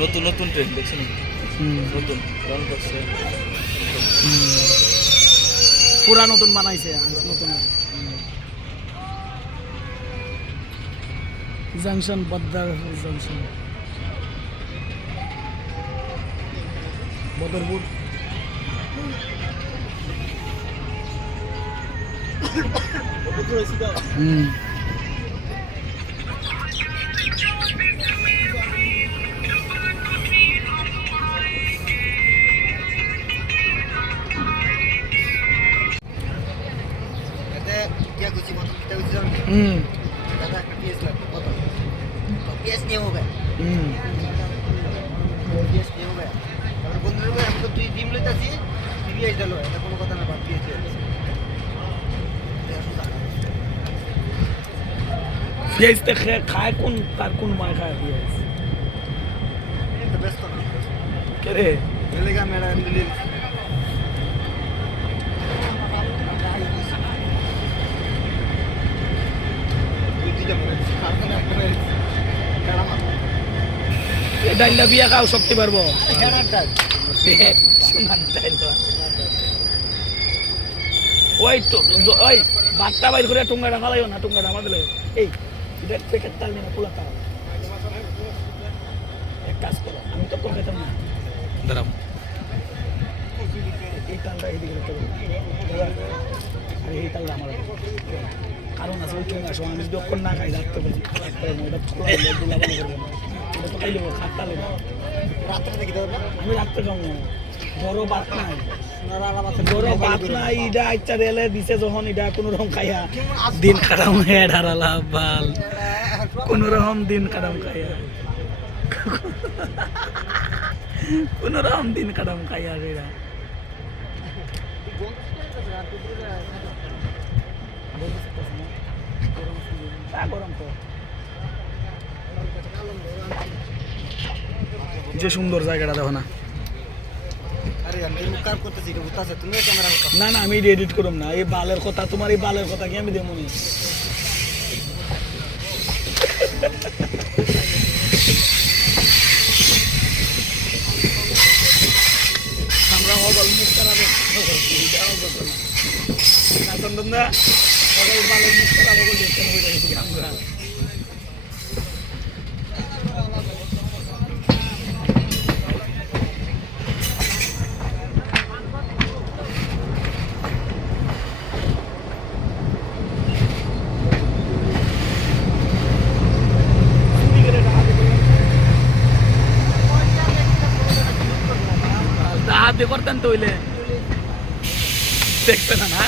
নতুন নতুন ট্রেন দেখছেন নতুন রং করছে পুরা নতুন বানাইছে নতুন জংশন বদর জংশন বদরপুর পেঁয়াজ খায় কোন তার কোন মায় খায় পেঁয়াজ কে রে ডাইলটা বিয়া খাও শক্তি পারবো ওই তো ওই ভাতটা বাইর করে টুঙ্গাটা ফালাইও না টুঙ্গাটা আমাদের এই প্যাকেট তাল না খোলা তাল এক কাজ করো আমি তো খেতাম না দাঁড়াও এই তালটা এইদিকে আর এই তালটা আমার কারণ আছে ওই টুঙ্গা আমি যদি অক্ষণ না খাই রাখতে পারি ওটা তো খাইলে খাটতে না আমি রাখতে খাবো বড় বাত নাই বড় বাত নাই ইডা ইচ্ছা রেলে দিছে যখন ইডা কোনো রকম খাইয়া দিন কাটাম হেড হারালা বাল কোনো রকম দিন কাটাম খাইয়া কোনো রকম দিন কাটাম খাইয়া রেরা গরম তো যে সুন্দর জায়গাটা দেখো না না না আমি এডিট করব না এই বালের কথা তোমার এই বালের কথা কি আমি দেবো নি আমরা মোবাইল মুখ খারাপ না সুন্দর না সবাই বালের মুখ খারাপ করে দেখতে হবে আমরা হাত দিয়ে করতেন তো হইলে দেখতে না না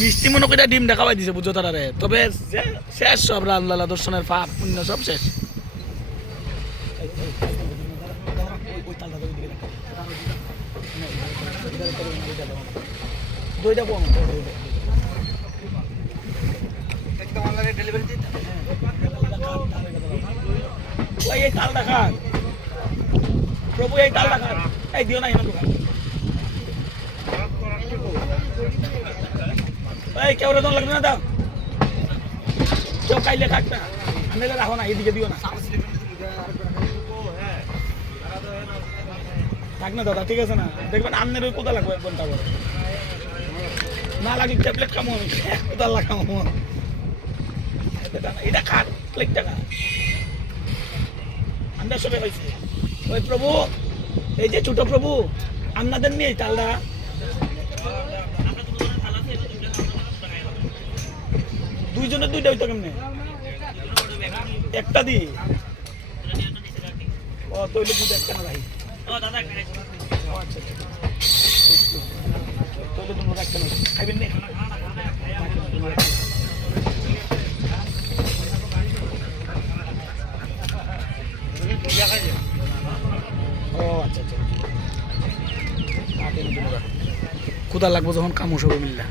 মিষ্টি মনে করে ডিম দেখাবাই দিছে বুঝো তারারে তবে শেষ সব রাল্লালা দর্শনের পাপ পুণ্য সব শেষ দুইটা পণ এই তালটা খান প্রভু এই তালটা খান এই দিও না এই কেউ রেতন লাগবে না দাও কেউ খাইলে খাক না আমি রাখো না এদিকে দিও না থাক না দাদা ঠিক আছে না দেখবেন আপনার ওই কোথা লাগবে 1 ঘন্টা পরে না লাগলে ট্যাবলেট খামো আমি কোথা লাগামো এটা খাট প্লেট টাকা আমরা সবাই হয়েছে ওই প্রভু এই যে ছোট প্রভু আপনাদের নিয়ে চালটা দুইজনের দুইটা হইতো কেমনে একটা দি ও তৈলে দুধ একটা না রাখি আচ্ছা তৈলে তোমরা একটা না খাইবেন না ও আচ্ছা আচ্ছা কোথা লাগবো যখন কামো সব মিললা